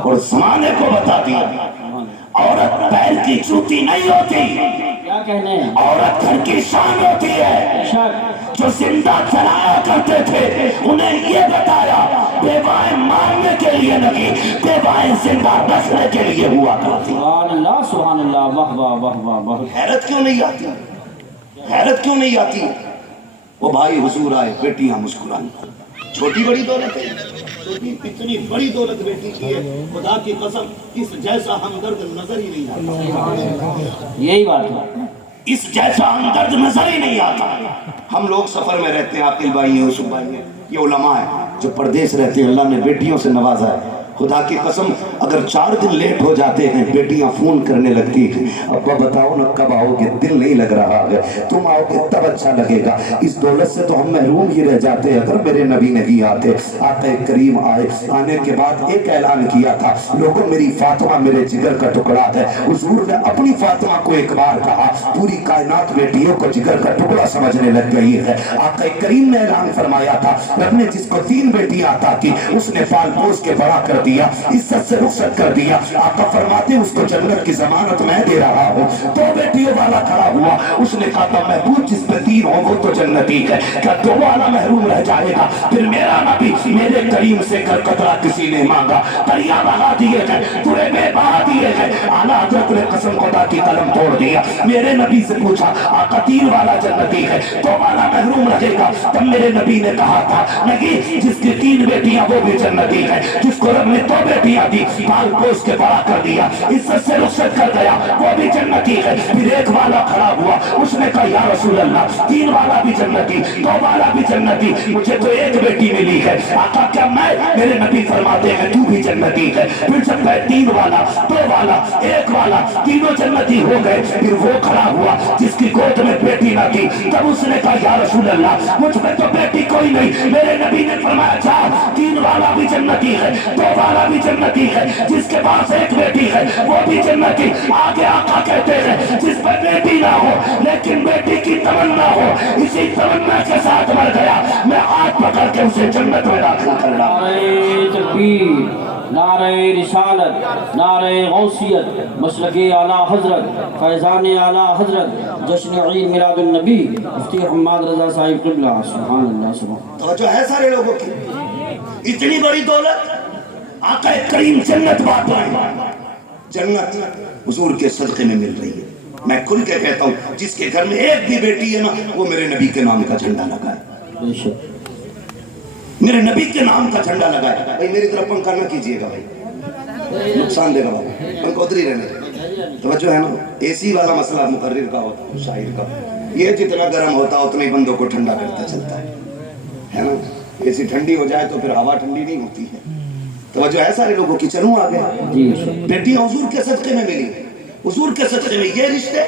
اور زمانے کو بتا دیا عورت پیر کی جوتی نہیں ہوتی، کیا کہنے ہیں؟ عورت گھر کی شان ہوتی ہے۔ جو زندہ چلایا کرتے تھے انہیں یہ بتایا بیوائیں مارنے کے لیے نہیں، بیوائیں زندہ رکھنے کے لیے ہوا کرتی۔ سبحان اللہ سبحان اللہ، واہ واہ واہ واہ واہ۔ حیرت کیوں نہیں آتی؟ حیرت کیوں نہیں آتی؟ وہ بھائی حضور آئے، بیٹیاں مسکرائیں، چھوٹی بڑی دولت ہے، چھوٹی اتنی بڑی دولت بیٹی کی ہے، خدا کی قسم اس جیسا ہمدرد نظر ہی نہیں آتا، یہی بات ہے، اس جیسا ہمدرد نظر ہی نہیں آتا۔ ہم لوگ سفر میں رہتے ہیں، عاقل بھائی ہیں، یوسف بھائی ہیں، یہ علماء ہیں جو پردیس رہتے ہیں، اللہ نے بیٹیوں سے نوازا ہے۔ خدا کی قسم اگر 4 دن لیٹ ہو جاتے ہیں بیٹیاں فون کرنے لگتی ہیں، ابا بتاؤ نا کب آؤ گے، دل نہیں لگ رہا ہے، تم آؤ گے تب اچھا لگے گا۔ اس دولت سے تو ہم محروم ہی رہ جاتے اگر میرے نبی نہیں آتے۔ آقا کریم آئے، آنے کے بعد ایک اعلان کیا تھا، لوگوں میری فاطمہ میرے جگر کا ٹکڑا ہے۔ حضور نے اپنی فاطمہ کو ایک بار کہا، پوری کائنات بیٹیوں کو جگر کا ٹکڑا سمجھنے لگ گئی ہے۔ آقا کریم نے اعلان فرمایا تھا، رب نے جس کو 3 بیٹیاں عطا کی اس نے پال پوس کے بڑا کر دیا، عزت سے رخصت کر دیا۔ آقا فرماتے اس کو جنت کی ضمانت میں دے رہا ہوں۔ 2 بیٹیوں والا کھڑا ہوا، اس نے کہا تھا محبوب جس پہ 3 ہوں وہ تو جنتی ہے، کیا 2 والا محروم رہ جائے گا؟ پھر میرا نبی میرے کریم سے کر قطرہ کسی نے مانگا، دریا بہا دیے گئے، پورے میں بہا دیے گئے۔ اعلیٰ حضرت نے قسم خدا کی قلم توڑ دیا، میرے نبی سے پوچھا آقا 3 والا جنتی ہے 2 والا محروم رہے گا؟ تب میرے نبی نے کہا تھا نہیں، جس کی 3 بیٹیاں وہ بھی جنتی ہے، جس کو رب نے 2 بیٹیاں دی پال پوس کے بڑا کر دیا، عزت سے رخصت کر گیا، وہ بھی جنتی ہے۔ پھر ایک والا کھڑا ہوا، اس نے کہا یا رسول اللہ 3 والا بھی جنتی، 2 والا بھی جنتی، مجھے تو 1 بیٹی ملی ہے۔ آقا کیا میں؟ میرے نبی فرماتے ہیں تو بھی جنتی ہے۔ پھر جب میں 3 والا 2 والا 1 والا تینوں جنتی ہو گئے، پھر وہ کھڑا ہوا جس کی گود میں بیٹی نہ تھی، تب اس نے کہا یا رسول اللہ مجھ میں تو بیٹی کوئی نہیں۔ میرے نبی نے فرمایا جا 3 والا بھی جنتی ہے، 2 والا بھی جنتی ہے، جس کے پاس 1 بیٹی ہے وہ بھی جنتی۔ آگے آقا کہتے ہیں جس پر بیٹی نہ ہو لیکن بیٹی کی تمنا ہو، اسی تمنا کے ساتھ مر گیا، میں ہاتھ پکڑ کے اسے جنت میں داخل کر رہا ہوں۔ نعرہ تکبیر، نعرہ رسالت، نعرہ غوثیت، مسلک اعلیٰ حضرت، فیضان اعلیٰ حضرت، جشن عید میلاد النبی مفتی حماد رضا صاحب قبلہ۔ سبحان اللہ سبحان توجہ ہے سارے لوگوں کی؟ اتنی بڑی دولت آقا کریم جنت بات رہے، جنت حضور کے صدقے میں مل رہی ہے۔ میں کھل کے کہتا ہوں جس کے گھر میں 1 بھی بیٹی ہے نا وہ میرے نبی کے نام کا جھنڈا لگائے، بے شک۔ میرے نبی کے نام کا جھنڈا لگائے۔ بھائی میری طرف پنکھا نہ کیجئے گا بھائی، نقصان دے گا بھائی، پنکھا ادھر ہی رہنے۔ توجہ ہے نا، اے سی والا مسئلہ مقرر کا ہوتا ہے، شاعر کا، یہ جتنا گرم ہوتا اتنا ہی بندوں کو ٹھنڈا کرتا چلتا ہے نا۔ اے سی ٹھنڈی ہو جائے تو پھر ہوا ٹھنڈی نہیں ہوتی ہے۔ توجہ ہے سارے لوگوں کی؟ چلوں آگے۔ بیٹیاں حضور کے صدقے میں ملی، حضور کے صدقے میں یہ رشتے۔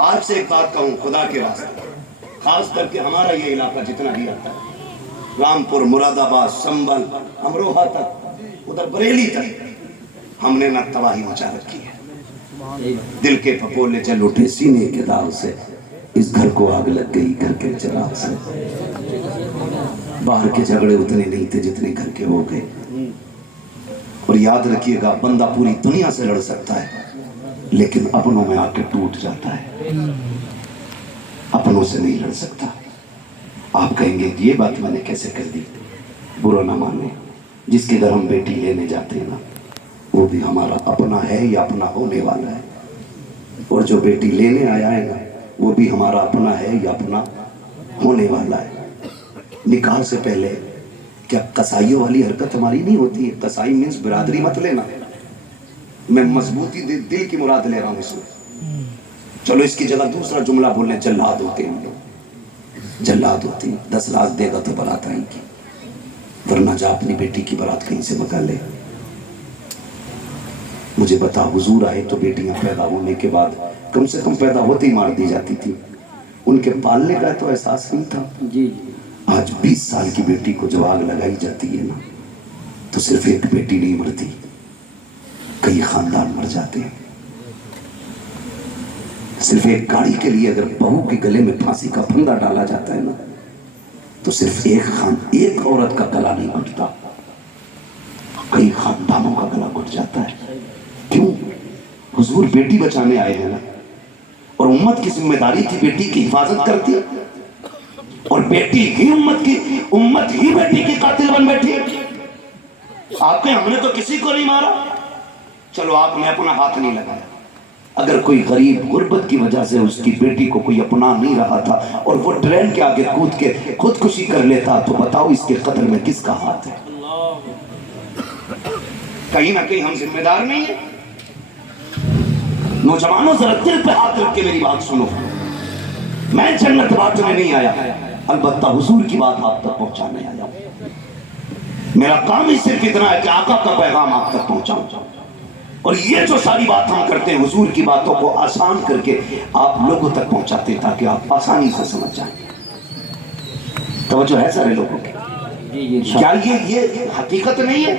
آج سے ایک بات کہوں خدا کے واسطے، خاص کر کے ہمارا یہ علاقہ جتنا بھی آتا ہے، رامپور، مراد آباد، سنبل، امروہہ تک، ادھر بریلی تک، ہم نے نہ تباہی مچا رکھی ہے۔ دل کے پھپولے جل اٹھے سینے کے داغ سے، اس گھر کو آگ لگ گئی گھر کے چراغ سے۔ باہر کے جھگڑے اتنے نہیں تھے جتنے گھر کے ہو گئے۔ اور یاد رکھیے گا بندہ پوری دنیا سے لڑ سکتا ہے لیکن اپنوں میں آ کے ٹوٹ جاتا ہے، اپنوں سے نہیں لڑ سکتا۔ آپ کہیں گے یہ بات میں نے کیسے کر دی؟ برا نہ مانے، جس کے گھر ہم بیٹی لینے جاتے ہیں نا وہ بھی ہمارا اپنا ہے یا اپنا ہونے والا ہے، اور جو بیٹی لینے آیا ہے نا وہ بھی ہمارا اپنا ہے یا اپنا ہونے والا ہے۔ نکاح سے پہلے کیا قصائیوں والی حرکت ہماری نہیں ہوتی ہے؟ قصائی مینس برادری مت لینا، میں مضبوطی دل کی مراد لے رہا ہوں اس میں۔ چلو اس کی جگہ دوسرا جملہ بولنے، جلاد ہوتے ہیں ہم لوگ، جلاد ہوتے ہیں۔ 10 لاکھ دے گا تو برات آئیں گی، ورنہ جا اپنی بیٹی کی برات کہیں سے منگا لے۔ مجھے بتا حضور آئے تو بیٹیاں پیدا ہونے کے بعد کم سے کم پیدا ہوتے ہی مار دی جاتی تھی، ان کے پالنے کا تو احساس نہیں تھا۔ آج 20 سال کی بیٹی کو جب آگ لگائی جاتی ہے نا تو صرف 1 بیٹی نہیں مرتی، کئی خاندان مر جاتے ہیں۔ صرف 1 گاڑی کے لیے اگر بہو کے گلے میں پھانسی کا پھندا ڈالا جاتا ہے نا تو صرف ایک عورت کا گلا نہیں گھٹتا، कई खानदानों का गला घुट जाता है। क्यों? हुजूर बेटी बचाने आए हैं ना, और उम्मत की जिम्मेदारी थी बेटी की हिफाजत करती, और बेटी ही उम्मत ही बेटी की कातिल बन बैठी। आपके हमने तो किसी को नहीं मारा, चलो आपने अपना हाथ नहीं लगाया। अगर कोई गरीब गुर्बत की वजह से उसकी बेटी को कोई अपना नहीं रहा था और वो ट्रेन के आगे कूद के खुदकुशी कर लेता, तो बताओ इसके कत्ल में किसका हाथ है? कहीं ना कहीं हम जिम्मेदार नहीं है। नौजवानों जरा दिल पे हाथ रख के मेरी बात सुनो। मैं जन्नत बांटने नहीं आया, अलबत्ता हुजूर की बात आप तक पहुंचाने आया हूं। मेरा काम ही सिर्फ इतना है कि आका का पैगाम आप तक पहुंचाऊं, और ये जो सारी बात हम करते हैं हुजूर की बातों को आसान करके आप लोगों तक पहुंचाते हैं ताकि आप आसानी से समझ जाएं। तवज्जो है सारे लोगों की? क्या ये हकीकत नहीं है?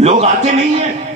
लोग आते नहीं है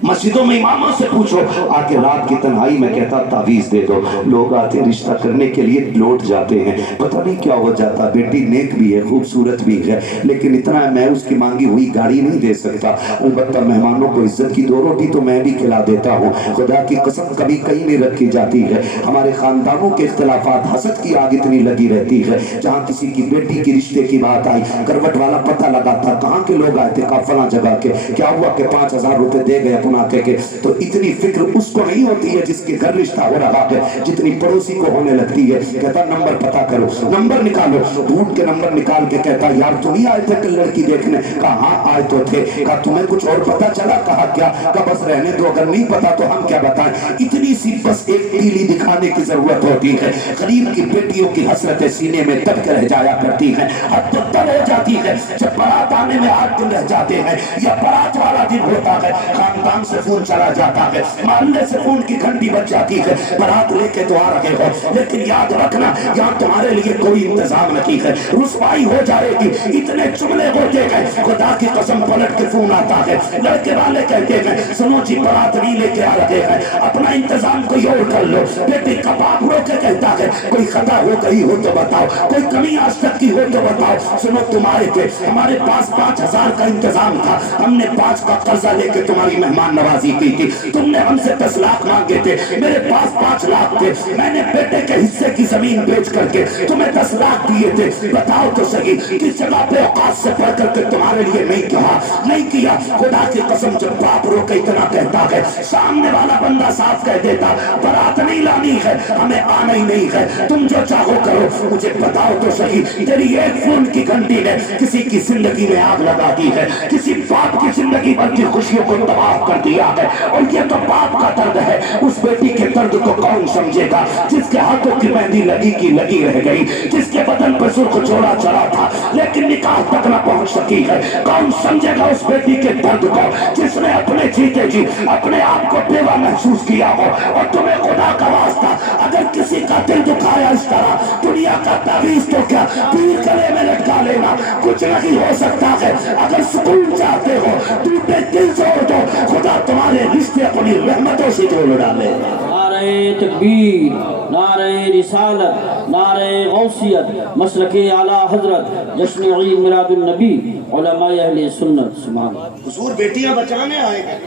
मस्जिदों में, इमामों से पूछो आके रात की तन्हाई में कहता तावीज दे दो। लोग आते रिश्ता करने के लिए लौट जाते हैं, पता नहीं क्या हो जाता। बेटी नेक भी है, खूबसूरत भी है, लेकिन इतना है मैं उसकी मांगी हुई गाड़ी नहीं दे सकता। अलबत्ता मेहमानों को इज्जत की 2 रोटी तो मैं भी खिला देता हूँ। खुदा की कसम कभी कहीं नहीं रखी जाती है। हमारे खानदानों के इख्तिलाफात, हसद की आग इतनी लगी रहती है। जहाँ किसी की बेटी की रिश्ते की बात आई, करवट वाला पता लगाता कहाँ के लोग आए थे, फलां जगह के, क्या हुआ कि 5,000 रुपए दे गए अपना के। तो इतनी फिक्र उसको नहीं होती है जिसके घर रिश्ता हो रहा है, जितनी पड़ोसी को होने लगती है। कहता नंबर पता करो, नंबर निकालो, ढूंढ के नंबर निकाल के कहता यार तुम ही आए थे कल लड़की देखने? कहा हाँ आए तो थे। कहा तुम्हें कुछ और पता चला? कहा क्या? कहा बस रहने दो, अगर नहीं पता तो हम क्या बताएं। इतनी सी बस एक तीली दिखाने की जरूरत होती है। गरीब की बेटियों की हसरतें सीने में दब के रह जाया करती है। हद तो तब हो जाती है जब बारात आने में 8 दिन रह जाते हैं, या बारात वाला दिन होता है, खानदान से फोन चला जाता है, मोहल्ले से फोन की घंटी बज जाती है, बारात लेके तो आ रहे हो, लेकिन याद रखना यहाँ तुम्हारे लिए कोई इंतजाम नहीं है, रुसवाई हो जाएगी। इतने जुमले होते हैं, खुदा की कसम पलट के फोन आता है, लड़के वाले कहते हैं सुनो जी बारात नहीं लेके आ रहे हैं, अपना इंतजाम कोई और कर लो। बेटी का बाप रो के कहता है कोई खता हो गई हो तो बताओ, कोई कमी आज तक की हो तो बताओ। सुनो तुम्हारे थे, हमारे पास 5,000 का इंतजाम था, हमने 5 का कर्जा लेके तुम्हारी मेहमान नवाजी की थी, तुमने हमसे 10 लाख मांगे थे, मेरे पास 5 लाख थे, मैंने बेटे के हिस्से की जमीन बेच करके तुम्हें 10 लाख दिए थे। बताओ तो सही किस जगह पे औकात से बढ़ करके तुम्हारे लिए नहीं कहा, नहीं किया। खुदा की कसम जब बाप रो के इतना कहता है, सामने वाला बंदा साफ कह देता बारात नहीं लानी है, हमें आना ही नहीं है, तुम जो चाहो करो। मुझे बताओ तो सही तेरी एक फोन की घंटी ने किसी की जिंदगी में आग लगा दी है, किसी बाप की जिंदगी भर की खुशियों को तबाह कर दिया है। और ये तो बाप का दर्द है, उस बेटी के दर्द को कौन समझेगा जिसके हाथों की मेहंदी लगी की लगी रह गई, जिसके बदन पर सुर्ख जोड़ा चढ़ा था लेकिन निकाह तक न पहुंच सकी है। कौन समझेगा उस बेटी के दर्द को जिसने अपने जीते जी अपने आप को बेवा महसूस किया हो। और तुम्हें खुदा का वास्ता अगर किसी का दिल दुखाया इस तरह, दुनिया का तावीज तो क्या पीर गले में लटका लेना, कुछ नहीं हो सकता है। अगर सुकून चाहते हो टूटे दिल जोड़ दो, खुदा तुम्हारे रिश्ते अपनी रहमतों से जोड़ डाले। नारे तकबीर, नारे रिसालत, नारे गौसियत, मसलके आला हजरत, जश्न ईद मिलादुन नबी, उलमाए अहले सुन्नत। सुभान अल्लाह। हुजूर बेटियां बचाने आए हैं,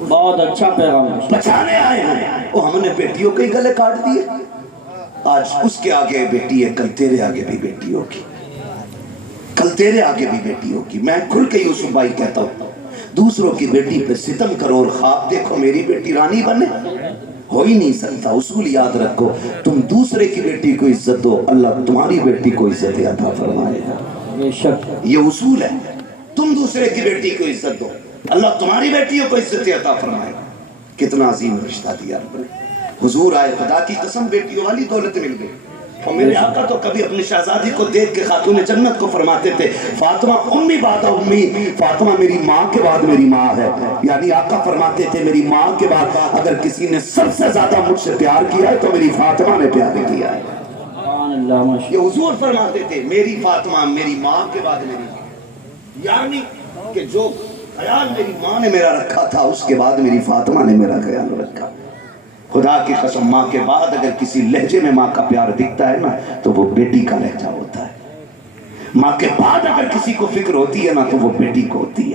बहुत अच्छा पैगाम है। बचाने आए हैं, वो हमने बेटियों के गले काट दिए। आज उसके आगे बेटी है, कल तेरे आगे भी बेटी होगी, कल तेरे आगे भी बेटी होगी। मैं खुल के यूसुफ भाई कहता हूँ, दूसरों की बेटी पे सितम करो और ख्वाब देखो मेरी बेटी रानी बने, हो ही नहीं सकता। उसूल याद रखो, तुम दूसरे की बेटी को इज्जत दो, अल्लाह तुम्हारी बेटी को इज्जत अता फरमाएगा। बेशक ये उसूल है, तुम दूसरे की बेटी को इज्जत दो, अल्लाह तुम्हारी बेटियों को इज्जत अता फरमाएगा। कितना अजीम रिश्ता दिया हुजूर आए, खुदा की कसम बेटियों वाली दौलत मिल गई। और मेरे आका तो कभी अपनी शहजादी को देख के खातून जन्नत को फरमाते थे फातिमा उम्मी बाद उम्मी, फातिमा मेरी माँ के बाद मेरी माँ है। यानी आका फरमाते थे मेरी माँ के बाद अगर किसी ने सबसे ज्यादा मुझसे प्यार किया है तो मेरी फातिमा ने प्यार किया है। ये हुजूर फरमाते थे मेरी फातिमा मेरी माँ के बाद मेरी, यानी कि जो ख्याल मेरी माँ ने मेरा रखा था उसके बाद मेरी फातिमा ने मेरा ख्याल रखा। खुदा की कसम माँ के बाद अगर किसी लहजे में माँ का प्यार दिखता है ना तो वो बेटी का लहजा होता है। माँ के बाद अगर किसी को फिक्र होती है ना तो वो बेटी को होती है।